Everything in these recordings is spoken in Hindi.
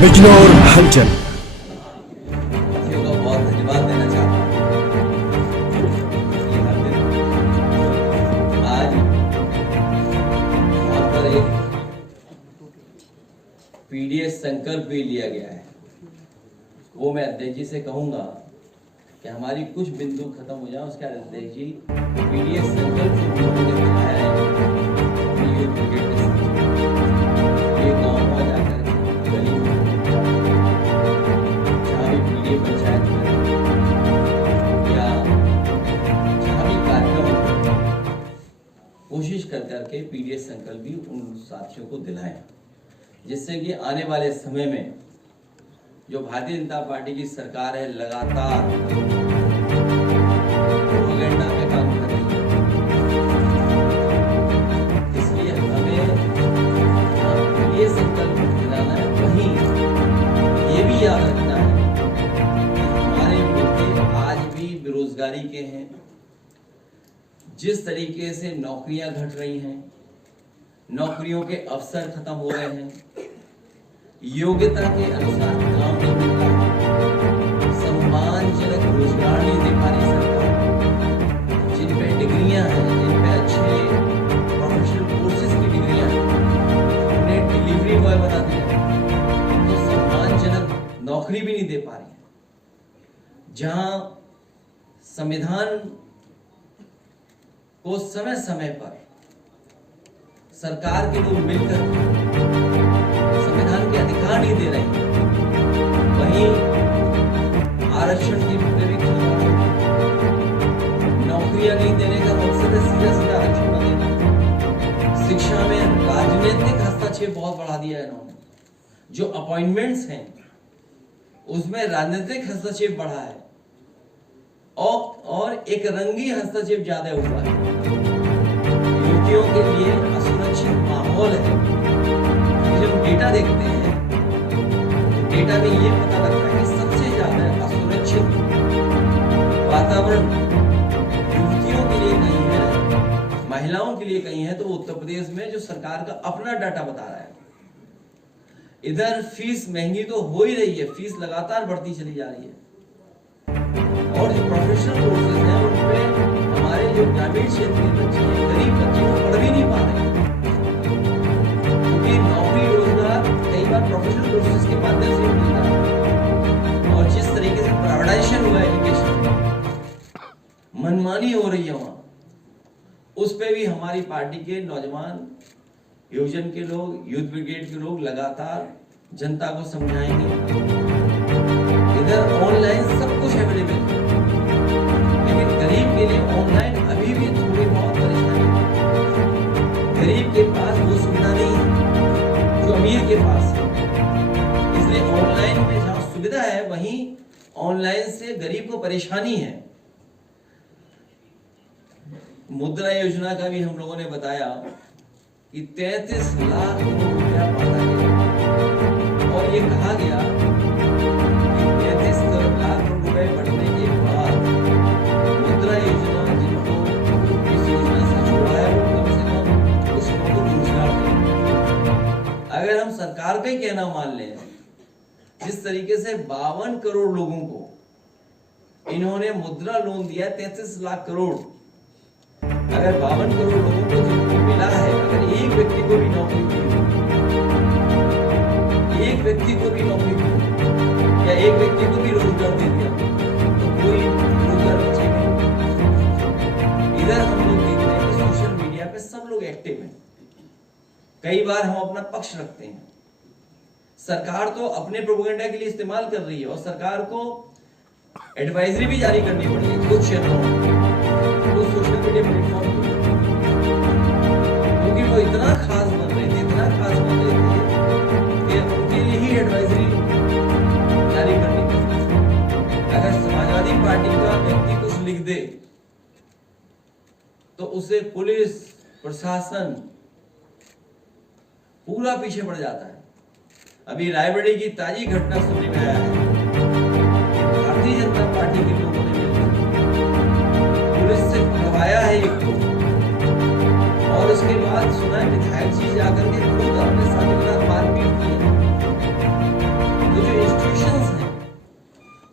बिजनौर हलचल। को बहुत धन्यवाद देना चाहता हूँ कि हर दिन आज यहाँ पर एक पीडीएस संकल्प भी लिया गया है। वो मैं अध्यक्ष जी से कहूँगा कि हमारी कुछ बिंदु खत्म हो जाए, उसके बाद अध्यक्ष जी पीडीएस संकल्प जो उन्होंने दिखाया है ये गाँव में जाकर गली में जहाँ भी पीडीएस पंचायत या जहाँ भी कार्यक्रम कोशिश कर करके पीडीएस संकल्प भी उन साथियों को दिलाएं, जिससे कि आने वाले समय में जो भारतीय जनता पार्टी की सरकार है लगातार प्रोपेगेंडा पे काम कर रही है, इसलिए हमें ये संकल्प दिलाना है। वहीं ये भी याद रखना है कि हमारे मुद्दे आज भी बेरोजगारी के हैं। जिस तरीके से नौकरियां घट रही हैं, नौकरियों के अवसर खत्म हो रहे हैं, योग्यता के अनुसार काम नहीं मिल रहा, सम्मानजनक रोजगार नहीं दे पा रही सरकार। जिन पे डिग्रियां हैं, जिन पे अच्छे प्रोफेशनल कोर्सेज की डिग्रियां हैं, उन्हें डिलीवरी बॉय बना दिया, तो सम्मानजनक नौकरी भी नहीं दे पा रही है। जहां संविधान को समय समय पर सरकार के लोग मिलकर संविधान के अधिकार नहीं दे रहे हैं, वहीं आरक्षण की भी नौकरियां नहीं देने का मकसद है सीधा सीधा आरक्षण न देना। शिक्षा में राजनीतिक हस्तक्षेप बहुत बढ़ा दिया है इन्होंने। जो अपॉइंटमेंट्स हैं उसमें राजनीतिक हस्तक्षेप बढ़ा है और एक रंगी हस्तक्षेप ज्यादा हुआ है। युवतियों के लिए असुरक्षित माहौल है। जब डेटा देखते हैं तो डेटा में ये पता लगता है कि सबसे ज्यादा असुरक्षित वातावरण युवतियों के लिए कहीं है, महिलाओं के लिए कहीं है, तो उत्तर प्रदेश में जो सरकार का अपना डाटा बता रहा है। इधर फीस महंगी तो हो ही रही है, फीस लगातार बढ़ती चली जा रही है, और जो प्रोफेशनल कोर्सेज हैं उनपे हमारे जो ग्रामीण क्षेत्र के बच्चे हैं, गरीब बच्चे, वो पढ़ भी नहीं पा रहे, क्योंकि नौकरी रोजगार कई बार प्रोफेशनल कोर्सेज के माध्यम से मिल रहा है। और जिस तरीके से प्राइवेटाइजेशन हुआ एजुकेशन, मनमानी हो रही है वहां, उस पे भी हमारी पार्टी के नौजवान, युवजन के लोग, यूथ ब्रिगेड के लोग लगातार जनता को समझाएंगे। इधर ऑनलाइन सब कुछ अवेलेबल है, लेकिन गरीब के लिए ऑनलाइन अभी भी थोड़ी बहुत परेशानी है। गरीब के पास वो सुविधा नहीं है जो अमीर के पास है, इसलिए ऑनलाइन में जहां सुविधा है वहीं ऑनलाइन से गरीब को परेशानी है। मुद्रा योजना का भी हम लोगों ने बताया कि 33 लाख करोड़ रुपया बांटा गया, और ये कहा गया कि 33 लाख करोड़ रुपए बढ़ने के बाद मुद्रा योजना जिनको इस योजना से जोड़ा है वो कम से कम कुछ लोगों को रोजगार दें। अगर हम सरकार का ही कहना मान लें, जिस तरीके से 52 करोड़ लोगों को इन्होंने मुद्रा लोन दिया है 33 लाख करोड़, अगर 52 करोड़ लोगों को जिनको मिला है, अगर एक व्यक्ति को भी नौकरी दी, एक व्यक्ति को भी नौकरी दी या एक व्यक्ति को भी रोजगार दे दिया, तो कोई रोजगार बचेगा। इधर हम लोग देखते हैं कि सोशल मीडिया पे सब लोग एक्टिव हैं। कई बार हम अपना पक्ष रखते हैं, सरकार तो अपने प्रोपेगेंडा के लिए इस्तेमाल कर रही है, और सरकार को एडवाइजरी भी जारी करनी पड़ेगी कुछ क्षेत्रों में, कुछ सोशल मीडिया प्लेटफॉर्म पे, क्योंकि वो इतना खास बन रहे थे, इतना खास बन रहे थे कि उनके लिए ही एडवाइजरी जारी करनी पड़ती। अगर समाजवादी पार्टी का व्यक्ति कुछ लिख दे तो उसे पुलिस प्रशासन पूरा पीछे पड़ जाता है। अभी रायबरेली की ताजी घटना सुनने में आया है कि भारतीय जनता पार्टी के लोगों ने पुलिस से पकड़वाया है एक को, और उसके बाद सुना है विधायक जी जाकर के खुद अपने साथी के साथ मारपीट की है।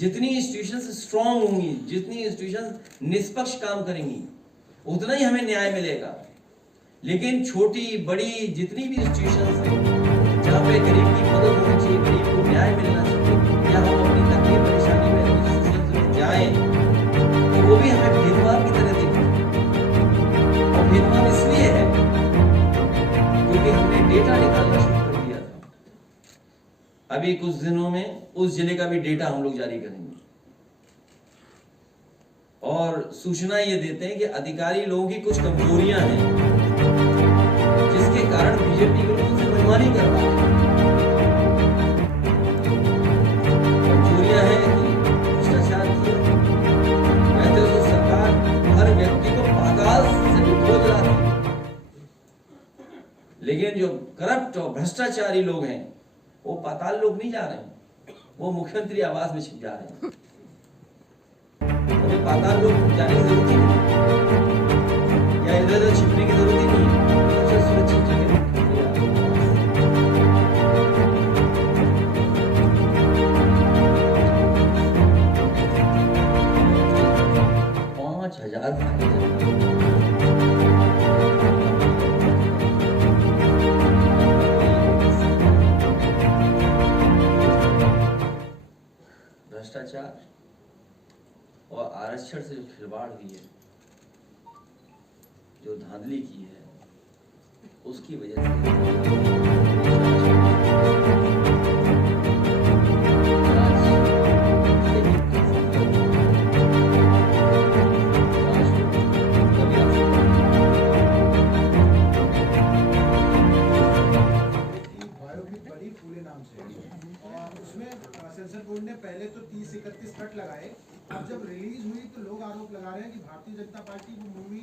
जितनी इंस्टीट्यूशंस स्ट्रांग होंगी, जितनी इंस्टीट्यूशंस निष्पक्ष काम करेंगी, उतना ही हमें न्याय मिलेगा। लेकिन छोटी बड़ी जितनी भी इंस्टीट्यूशंस हैं जहाँ पे गरीब की मदद होनी चाहिए, गरीब को न्याय मिलना चाहिए, या हम अपनी तकलीफ परेशानी में इंस्टीट्यूशंस में जाएं तो वो भी हमें भेदभाव की तरह देखते हैं। और भेदभाव इसलिए है क्योंकि हमने डेटा निकालना शुरू कर दिया था। अभी कुछ दिनों में उस जिले का भी डेटा हम लोग जारी करेंगे और सूचना ये देते हैं कि अधिकारी लोगों की कुछ कमजोरियां हैं जिसके कारण बीजेपी के लोग उनसे मनमानी कर रहा है। कमजोरियां हैं कि भ्रष्टाचार किया, कहते तो सरकार हर व्यक्ति को पाताल से भी खोज रहा है, लेकिन जो करप्ट और भ्रष्टाचारी लोग हैं वो पाताल लोग नहीं जा रहे हैं, वो मुख्यमंत्री आवास में छिप जा रहे हैं। पाताल लोग जाने की जरूरत ही नहीं या इधर उधर छिपने की जरूरत ही नहीं है। सबसे सुरक्षित जगह 5,000 भ्रष्टाचार और आरक्षण से जो खिलवाड़ हुई है, जो धांधली की है, उसकी वजह से सेंसर बोर्ड ने पहले तो 30-31 कट लगाए। अब जब रिलीज हुई तो लोग आरोप लगा रहे हैं कि भारतीय जनता पार्टी वो मूवी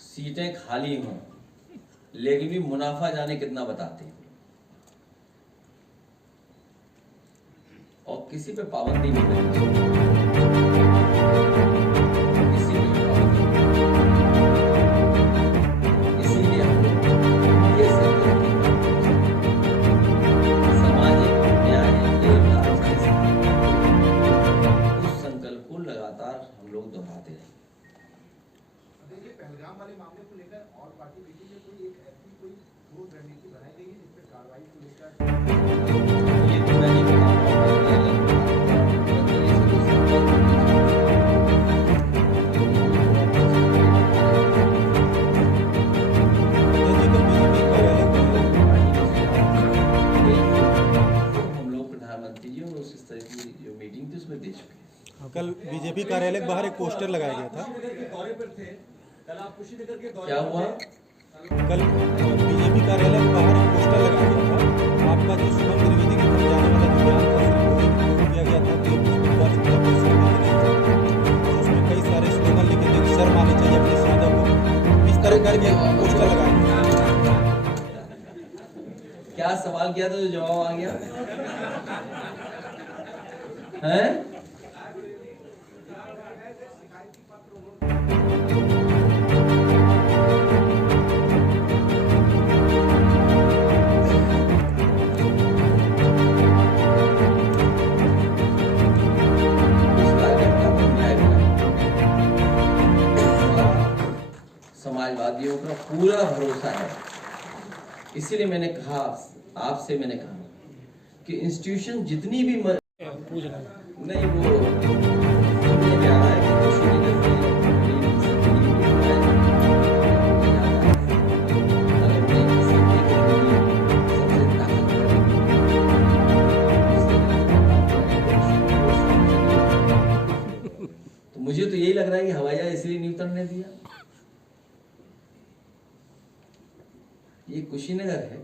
सीटें खाली हों लेकिन भी मुनाफा जाने कितना बताते हैं और किसी पे पाबंदी नहीं करनी चाहिए, किसी पे पाबंदी। इसीलिए हम लोग ये सामाजिक न्याय एवं राजनीति उस संकल्प को लगातार हम लोग दोहराते रहे। देखिए, पहलगाम वाले मामले को लेकर और पार्टी मीटिंग में कोई एक ऐसी कोई ठोस रणनीति बनाई गई है जिसपे कार्रवाई को लेकर ये तो मैं नहीं बता कल बीजेपी कार्यालय के बाहर एक पोस्टर लगाया गया था। क्या हुआ? कल बीजेपी कार्यालय के बाहर एक पोस्टर लगाया गया था। आपका जो शुभम त्रिवेदी की तरफ जाने वाला जो बयान किया गया था कि और उसमें कई सारे स्लोगन लिखे थे कि शर्म आनी चाहिए अपने सादा को, इस तरह करके पोस्टर लगाया गया। क्या सवाल किया था जो जवाब आ गया है? समाजवादियों का पूरा भरोसा है। इसीलिए मैंने कहा आपसे मैंने कहा कि इंस्टीट्यूशन जितनी भी नहीं वो सुनने में आ रहा है कि कुशीनगर तो मुझे तो यही लग रहा है कि हवाई जहाज इसलिए न्यूटन ने दिया। ये कुशीनगर है,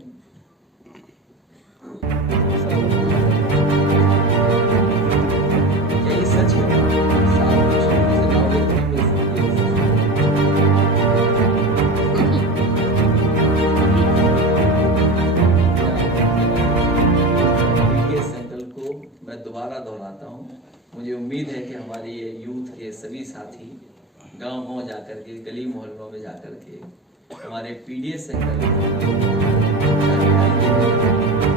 क्या ये सच है? संकल्प को मैं उम्मीद है कि हमारे ये यूथ के सभी साथी गांव-गांव जाकर के, गली मोहल्लों में जाकर के हमारे पीडीएस सेंटर में जानकारी देंगे